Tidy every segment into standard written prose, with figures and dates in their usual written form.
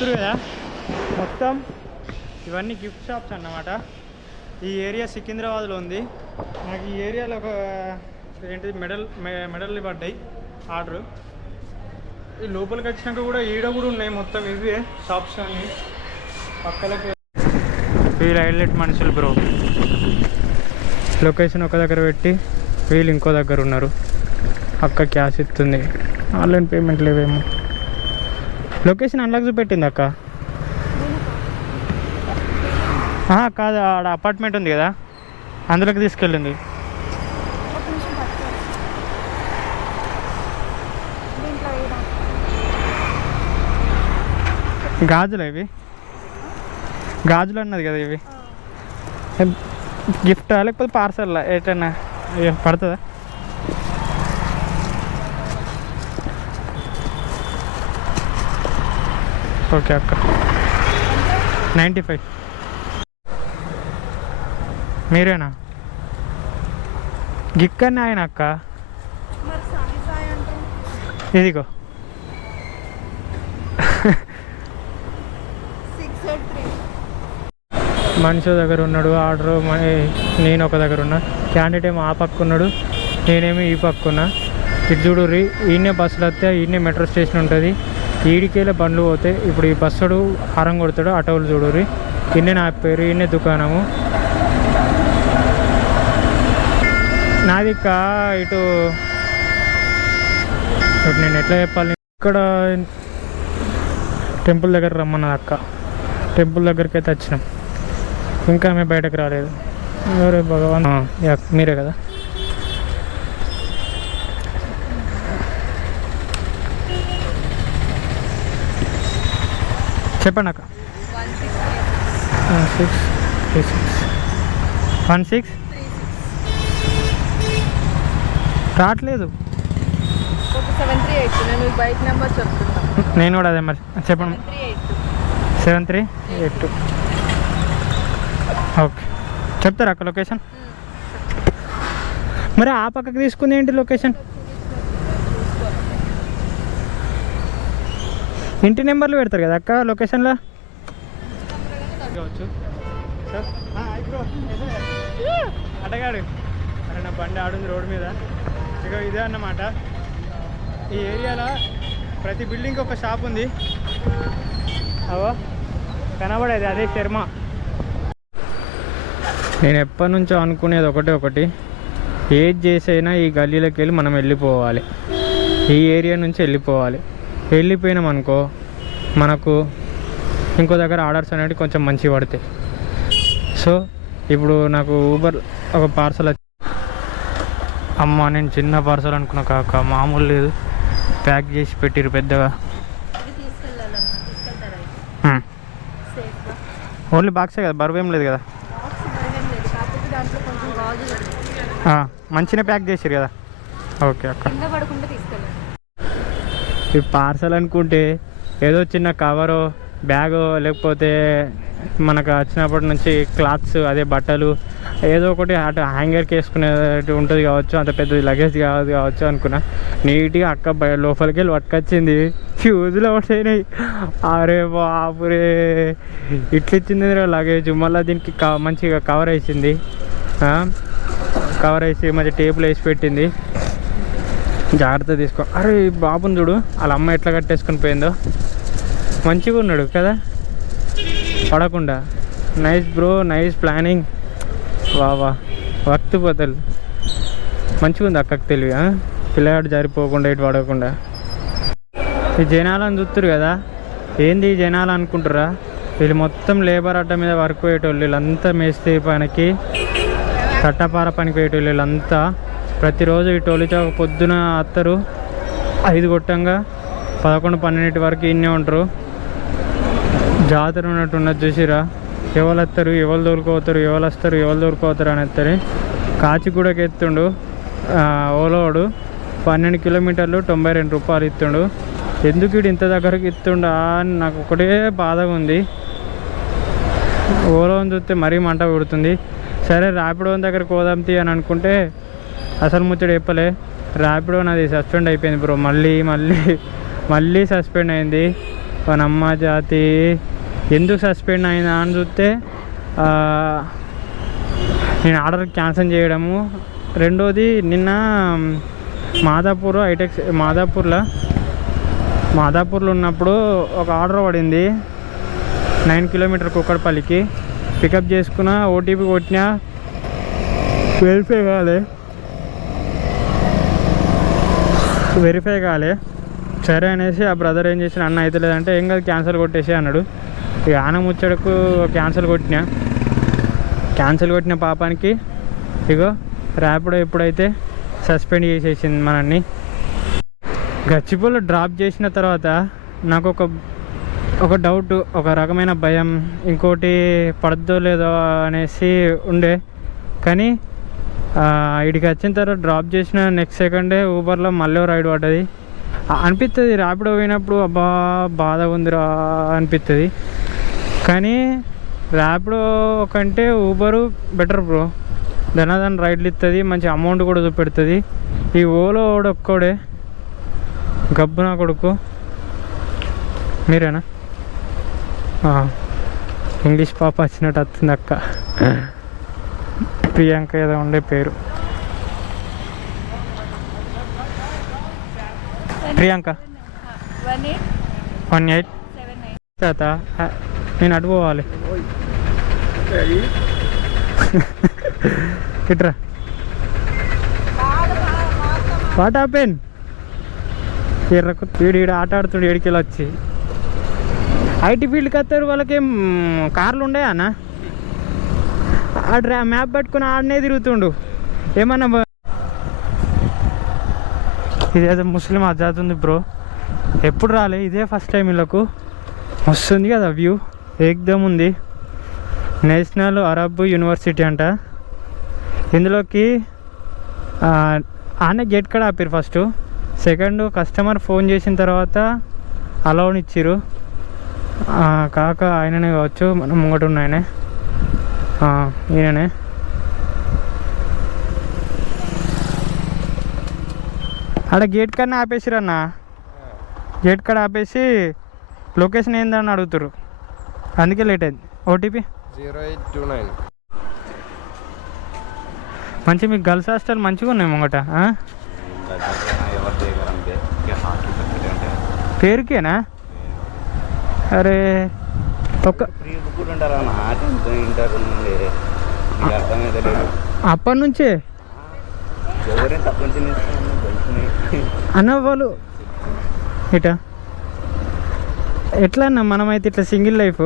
చూస్తున్నారు కదా మొత్తం ఇవన్నీ గిఫ్ట్ షాప్స్ అన్నమాట. ఈ ఏరియా సికింద్రాబాద్లో ఉంది. నాకు ఈ ఏరియాలో ఒక ఏంటిది మెడల్ పడ్డాయి ఆర్డర్. ఈ లోపలికి వచ్చినాక కూడా ఈడ కూడా ఉన్నాయి మొత్తం ఇవే షాప్స్ అన్నీ పక్కలకి. వీళ్ళు హైలైట్ మనుషులు బ్రో. లొకేషన్ ఒక దగ్గర పెట్టి వీళ్ళు ఇంకో దగ్గర ఉన్నారు. అక్క క్యాష్ ఇస్తుంది, ఆన్లైన్ పేమెంట్ లేవేమో. లొకేషన్ అన్లాక్ చూపెట్టింది అక్క. కాదు, ఆడ అపార్ట్మెంట్ ఉంది కదా అందులోకి తీసుకెళ్ళింది. గాజులు ఇవి, గాజులు అన్నది కదా ఇవి. గిఫ్టా లేకపోతే పార్సల్లా ఏటన్నా పడుతుందా? ఓకే అక్క. 95. మీరేనా గిక్కని ఆయన అక్క? ఇదిగో మనిషి దగ్గర ఉన్నాడు ఆర్డర్, నేను ఒక దగ్గర ఉన్నా. క్యాండిడేట్ ఏమో ఆ పక్క ఉన్నాడు, నేనేమో ఈ పక్క ఉన్నా. ఇటు చూడు రీ, ఈయనే బస్సులు వస్తే ఈయనే మెట్రో స్టేషన్ ఉంటుంది. ఈడికేళ్ళే బండ్లు పోతాయి. ఇప్పుడు ఈ బస్సుడు హారం కొడతాడు, ఆటోలు చూడుర్రి. ఈయనే నా పేరు, ఈయనే దుకాణము నాది. ఇటు నేను ఎట్లా చెప్పాలి, ఇక్కడ టెంపుల్ దగ్గర రమ్మన్నది అక్క. టెంపుల్ దగ్గరికి అయితే వచ్చినాం, ఇంకా మేము బయటకు రాలేదు. ఎవరే భగవాన్, మీరే కదా. చెప్పండి అక్క. 16 రావట్లేదు. నేను కూడా అదే మరి చెప్పండి. 7382. ఓకే చెప్తారా అక్క లొకేషన్? మరి ఆ పక్కకి తీసుకుంది ఏంటి లొకేషన్? ఇంటి నెంబర్లు పెడతారు కదా అక్క లొకేషన్లో. అడగాడు అరే నా బండి ఆడుంది రోడ్డు మీద. ఇక ఇదే అన్నమాట. ఈ ఏరియాలో ప్రతి బిల్డింగ్కి ఒక షాప్ ఉంది. అవో కనబడేది అదే శర్మ. నేను ఎప్పటి నుంచో అనుకునేది ఒకటి, ఏది చేసైనా ఈ గల్లీలోకి వెళ్ళి మనం వెళ్ళిపోవాలి, ఈ ఏరియా నుంచి వెళ్ళిపోవాలి. వెళ్ళిపోయినాం అనుకో మనకు ఇంకో దగ్గర ఆర్డర్స్ అనేవి కొంచెం మంచిగా పడతాయి. సో ఇప్పుడు నాకు ఊబర్ ఒక పార్సల్ అమ్మ, నేను చిన్న పార్సల్ అనుకున్నా కాక, మామూలు లేదు, ప్యాక్ చేసి పెట్టిరు పెద్దగా. ఓన్లీ బాక్సే కదా, బరువు ఏం లేదు కదా. మంచిగా ప్యాక్ చేసారు కదా. ఓకే అక్క. ఈ పార్సల్ అనుకుంటే ఏదో చిన్న కవరు, బ్యాగు, లేకపోతే మనకు వచ్చినప్పటి నుంచి క్లాత్స్, అదే బట్టలు, ఏదో ఒకటి అటు హ్యాంగర్కి వేసుకునేది ఉంటుంది కావచ్చు. అంత పెద్ద లగేజ్ కాదు కావచ్చు అనుకున్నా. నీట్గా అక్క లోపలికి వెళ్ళి పట్టుకొచ్చింది. ఫ్యూజులు ఒకటైనాయి. అరే బాపురే, ఇట్లా ఇచ్చింది లగేజ్. మళ్ళీ దీనికి మంచిగా కవర్ వేసింది, కవర్ వేసి మంచి టేబుల్ వేసి పెట్టింది. జాగ్రత్త తీసుకో. అరే బాబుని చూడు, వాళ్ళ అమ్మ ఎట్లా కట్టేసుకుని పోయిందో. మంచిగా ఉన్నాడు కదా, పడకుండా. Nice bro, nice planning. వా వక్తు పోతలు మంచిగా ఉంది అక్కకి తెలివి. పిల్లగాడు జారిపోకుండా, ఇటు పడకుండా. ఈ జనాలను చూస్తురు కదా, ఏంది ఈ జనాలు అనుకుంటారా? వీళ్ళు మొత్తం లేబర్ అడ్డ మీద వర్క్ పోయేటోళ్ళు. వీళ్ళంతా మేస్త్రి పనికి, కట్టపార పనికి పోయేటోళ్ళు. వీళ్ళంతా ప్రతిరోజు ఈ టోలీ చౌక పొద్దున వస్తారు, 5 కొట్టంగా 11-12 వరకు ఇన్నే ఉంటారు. జాతర ఉన్నట్టు ఉన్నది చూసిరా. ఎవరు వస్తారు, ఎవరు దొరికిపోతారు, ఎవరు వస్తారు, ఎవరు దొరికిపోతారు అని వస్తారు. కాచిగూడకి ఎత్తుండు ఓలోడు, 12 కిలోమీటర్లు 92 రూపాయలు ఇస్తుండు. ఎందుకు వీడు ఇంత దగ్గరకు ఇస్తుండా అని నాకు ఒకటే బాధగా ఉంది. ఓలోని చూస్తే మరీ మంట పుడుతుంది. సరే ర్యాపిడో దగ్గరకు పోదాంతి అని అనుకుంటే అసలు ముచ్చట చెప్పలే. ర్యాపిడో నాది సస్పెండ్ అయిపోయింది బ్రో. మళ్ళీ సస్పెండ్ అయింది. నమ్మ జాతి ఎందుకు సస్పెండ్ అయినా అని చూస్తే నేను ఆర్డర్ క్యాన్సిల్ చేయడము. రెండోది నిన్న మాదాపూర్లో ఉన్నప్పుడు ఒక ఆర్డర్ పడింది 9 కిలోమీటర్ కుక్కడపల్లికి. పికప్ చేసుకున్న, ఓటీపీ కొట్టినా, వెరిఫై కాలే. సరే అనేసి ఆ బ్రదర్ ఏం చేసిన, అన్న అయితే లేదంటే ఏం కాదు క్యాన్సిల్ కొట్టేసి అన్నాడు. ఇక ఆన ముచ్చడకు క్యాన్సిల్ కొట్టిన పాపానికి ఇగో ర్యాపిడో ఎప్పుడైతే సస్పెండ్ చేసేసింది మనల్ని. గచ్చిబౌలిలో డ్రాప్ చేసిన తర్వాత నాకు ఒక డౌట్, ఒక రకమైన భయం, ఇంకోటి పడద్దో లేదో అనేసి ఉండే. కానీ ఇడికి వచ్చిన తర్వాత డ్రాప్ చేసిన నెక్స్ట్ సెకండే ఊబర్లో మళ్ళీ రైడ్ పడ్డది. అనిపిస్తుంది ర్యాపిడో పోయినప్పుడు అబ్బా బాధ ఉందిరా అనిపిస్తుంది. కానీ ర్యాపిడో కంటే ఊబరు బెటర్ బ్రో. దాని రైడ్లు ఇస్తుంది, మంచి అమౌంట్ కూడా చూపెడుతుంది. ఈ ఓలో ఒక్కడే గబ్బు నా కొడుకు. మీరేనా? ఇంగ్లీష్ పాప వచ్చినట్టు వస్తుంది అక్క. ప్రియాంక ఏదో ఉండే పేరు, ప్రియాంక. 18 తాత నేను అటు పోవాలి. ఇట్రా వాట్ హ్యాపెన్? ఎర్రకు వీడు ఆట ఆడుతుండే ఏడికెళ్ళి వచ్చి. ఐటీ ఫీల్డ్కి వస్తారు, వాళ్ళకేం కార్లు ఉండయా అన్న? మ్యాప్ పట్టుకుని ఆడనే తిరుగుతుండు. ఏమన్నా ఇదేదో ముస్లిం ఆజాద్ ఉంది బ్రో, ఎప్పుడు రాలే, ఇదే ఫస్ట్ టైం వీళ్ళకు. వస్తుంది కదా వ్యూ, ఏకదమ్ ఉంది. నేషనల్ అరబ్ యూనివర్సిటీ అంట. ఇందులోకి ఆనే గేట్ కాడ ఆపారు ఫస్ట్. సెకండ్ కస్టమర్ ఫోన్ చేసిన తర్వాత అలౌన్ ఇచ్చిర్రు. కాక ఆయననే కావచ్చు, మనం ముంగట ఉన్న ఆయనే, ఈయననే. ఆడ గేట్ కాడనే ఆపేసిరు అన్న. గేట్ కాడ ఆపేసి లొకేషన్ ఏందని అడుగుతారు, అందుకే లేట్ అయింది. ఓటీపీ 0829. మంచి మీకు గర్ల్స్ హాస్టల్ మంచిగా ఉన్నాయి ముంగట. పేరుకేనా? అరే ఒక్క అప్పటి నుంచే అన్న వాళ్ళు ఇటా ఎట్లా అన్న, మనమైతే ఇట్లా సింగిల్ లైఫ్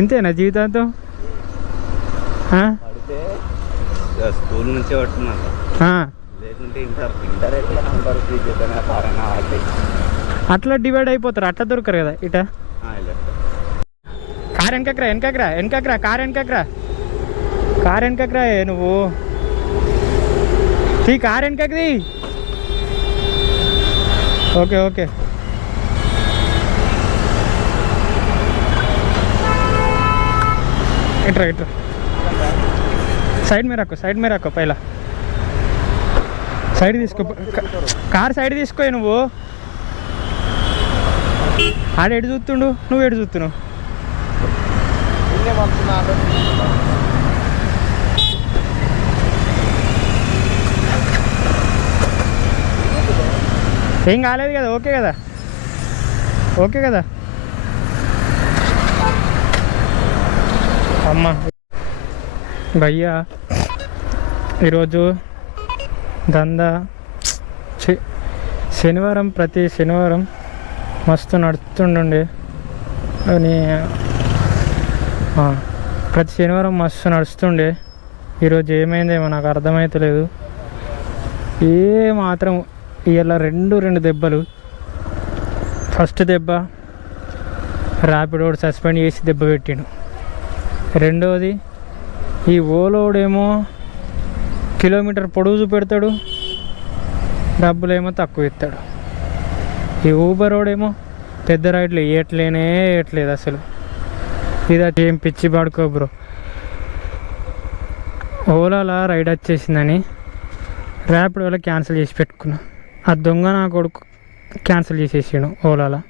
ఇంతేనా జీవితాంతం? స్కూల్ నుంచే పట్టున్నారు, అట్లా డివైడ్ అయిపోతారు, అట్లా దొరకరు కదా ఇటా. కార్ వెనకక్రా కార్ వెనకక్రా నువ్వు తీ, కార్ వెనకది. ఓకే ఇట్రా సైడ్ में रखो पहला సైడ్ తీసుకో, కార్ సైడ్ తీసుకో. నువ్వు ఆడ ఎడు చూస్తుండు, నువ్వు ఎడు చూస్తున్నావు. ఏం కాలేదు కదా? ఓకే కదా అమ్మ. భయ్యా ఈరోజు దందా ప్రతి శనివారం మస్తు నడుస్తుండే. అని ప్రతి శనివారం మస్తు నడుస్తుండే. ఈరోజు ఏమైందేమో నాకు అర్థమవుతలేదు. ఏ మాత్రం ఇవాళ రెండు దెబ్బలు. ఫస్ట్ దెబ్బ ర్యాపిడో సస్పెండ్ చేసి దెబ్బ పెట్టిండు. రెండోది ఈ ఓలోడేమో కిలోమీటర్ పొడుగు చూపెడతాడు, డబ్బులేమో తక్కువ ఇస్తాడు. ఈ ఊబరోడేమో పెద్ద రైడ్లు వేయట్లేదు అసలు. ఇది ఏం పిచ్చి పడుకో బ్రో. ఓలాలో రైడ్ వచ్చేసిందని ర్యాపిడోలో క్యాన్సిల్ చేసి పెట్టుకున్నా. ఆ దొంగ నా కొడుకు క్యాన్సిల్ చేసేసాడు ఓలాలో.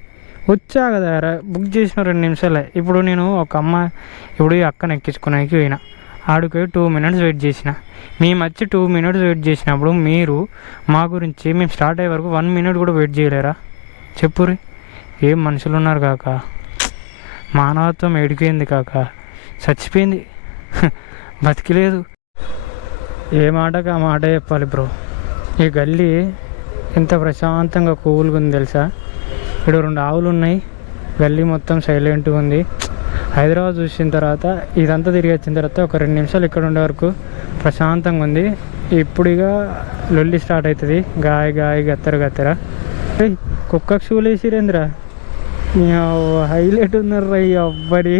వచ్చా కదా బుక్ చేసిన 2 నిమిషాలే. ఇప్పుడు నేను ఇప్పుడు ఈ అక్కని ఎక్కించుకున్నాకి పోయినా, ఆడికి 2 minutes వెయిట్ చేసిన. మేము వచ్చి 2 minutes వెయిట్ చేసినప్పుడు మీరు మా గురించి మేము స్టార్ట్ అయ్యే వరకు 1 minute కూడా వెయిట్ చేయలేరా? చెప్పురి, ఏం మనుషులు ఉన్నారు కాక. మానవత్వం ఎడిపోయింది కాక, చచ్చిపోయింది, బతికిలేదు. ఏ మాటకు ఆ మాట చెప్పాలి బ్రో. ఈ గల్లీ ఎంత ప్రశాంతంగా కూల్గా ఉంది తెలుసా. ఇక్కడ 2 ఆవులు ఉన్నాయి, గల్లీ మొత్తం సైలెంట్గా ఉంది. హైదరాబాద్ చూసిన తర్వాత ఇదంతా తిరిగి వచ్చిన తర్వాత ఒక 2 నిమిషాలు ఇక్కడ ఉండే వరకు ప్రశాంతంగా ఉంది. ఇప్పుడు ఇక లొల్లి స్టార్ట్ అవుతుంది, గాయ గత్తర. కుక్కకు షూలు వేసిరేంద్రా, హైలైట్ ఉన్నారు రయ్య అవ్వడి.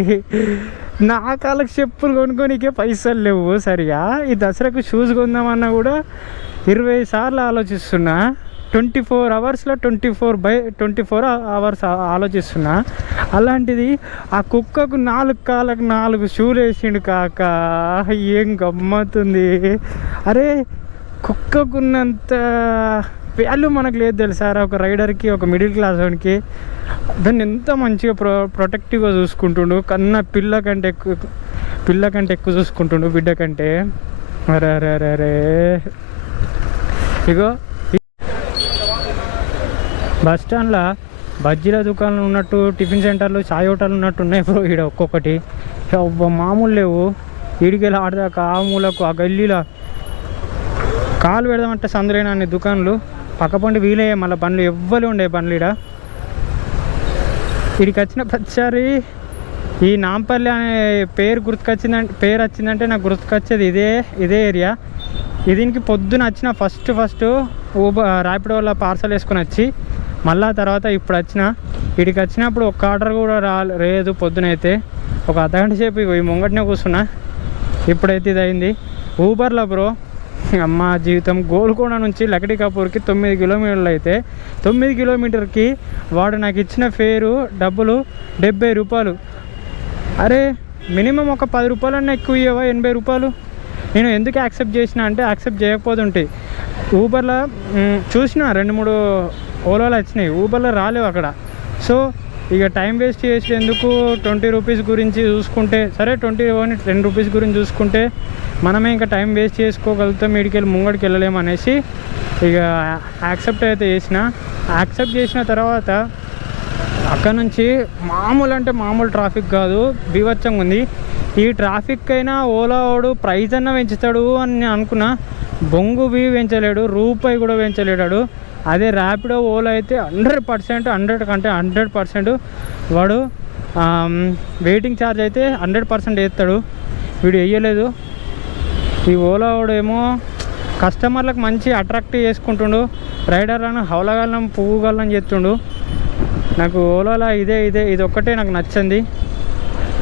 నా కాళ్ళకి చెప్పులు కొనుక్కోనికే పైసలు లేవు సరిగా. ఈ దసరాకు షూస్ కొందామన్నా కూడా 20 సార్లు ఆలోచిస్తున్నా. 24 hours 24 hours ఆలోచిస్తున్నా. అలాంటిది ఆ కుక్కకు 4 కాళ్ళకు 4 షూలు వేసిండు కాక, ఏం గమ్మతుంది. అరే కుక్కకున్నంత వాల్యూ మనకు లేదు తెలుసారా ఒక రైడర్కి, ఒక మిడిల్ క్లాస్ వాడికి. దాన్ని ఎంత మంచిగా ప్రొటెక్టివ్గా చూసుకుంటుండు, కన్నా పిల్ల కంటే ఎక్కువ చూసుకుంటుండు బిడ్డ కంటే. అరే ఇగో బస్ స్టాండ్లో బజ్జీల దుకాణాలు ఉన్నట్టు, టిఫిన్ సెంటర్లు, చాయ్ హోటల్ ఉన్నట్టు ఉన్నాయి బ్రో ఈడ ఒక్కొక్కటి. మామూలు లేవు. ఈడికెళ్ళి ఆడదాకా ఆ మూలకు ఆ గల్లీలో కాలు పెడదామంటే సందులేనా అన్ని దుకాణాలు. పక్కపండి వీలే మళ్ళీ బండ్లు ఎవ్వరు ఉండే బండ్లు ఈడ. వీడికి వచ్చిన ప్రతిసారి ఈ నాంపల్లి అనే పేరు వచ్చిందంటే నాకు గుర్తుకొచ్చేది ఇదే ఏరియా. దీనికి పొద్దున వచ్చిన ఫస్ట్ ర్యాపిడో వల్ల పార్సల్ వేసుకొని వచ్చి మళ్ళా తర్వాత ఇప్పుడు వీడికి వచ్చినప్పుడు ఒక్క ఆర్డర్ కూడా లేదు. పొద్దునైతే ఒక అర్ధగంట సేపు ఈ ముంగటనే కూర్చున్నా. ఇప్పుడైతే ఇది అయింది ఊబర్లో బ్రో. అమ్మ జీవితం. గోల్కొండ నుంచి లకడీ కాపూర్కి 9 కిలోమీటర్లు అయితే 9 కిలోమీటర్కి వాడు నాకు ఇచ్చిన డబ్బులు 70 రూపాయలు. అరే మినిమం ఒక 10 రూపాయలన్నా ఎక్కువ ఇవ్వవా? 80 రూపాయలు. నేను ఎందుకు యాక్సెప్ట్ చేసిన అంటే యాక్సెప్ట్ చేయకపోతుంటే ఊబర్లో చూసిన 2-3 ఓలాలు వచ్చినాయి, ఊబర్లో రాలేవు అక్కడ. సో ఇక టైం వేస్ట్ చేసి ఎందుకు 20 రూపీస్ గురించి చూసుకుంటే సరే, 10 రూపీస్ గురించి చూసుకుంటే మనమే ఇంకా టైం వేస్ట్ చేసుకోగలుగుతాం, వీడికెళ్ళి ముంగడికి వెళ్ళలేము అనేసి ఇక యాక్సెప్ట్ అయితే యాక్సెప్ట్ చేసిన తర్వాత అక్కడ నుంచి మామూలు ట్రాఫిక్ కాదు, బీభత్సంగా ఉంది. ఈ ట్రాఫిక్ అయినా ఓలా వాడు ప్రైస్ అన్న పెంచుతాడు అని నేను అనుకున్నా. బొంగు పెంచలేడు, రూపాయి కూడా పెంచలేడాడు. అదే ర్యాపిడో ఓలా అయితే 100% వాడు వెయిటింగ్ ఛార్జ్ అయితే 100% వేస్తాడు. వీడు వేయలేదు. ఈ ఓలా వాడు ఏమో కస్టమర్లకు మంచి అట్రాక్టివ్ చేసుకుంటుండు, రైడర్లను హౌలగాళ్ళం పువ్వుగాళ్ళం చేస్తుండు. నాకు ఓలాలో ఇది ఒక్కటే నాకు నచ్చింది.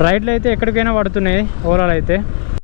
రైడ్లు అయితే ఎక్కడికైనా పడుతున్నాయి ఓలాలో అయితే.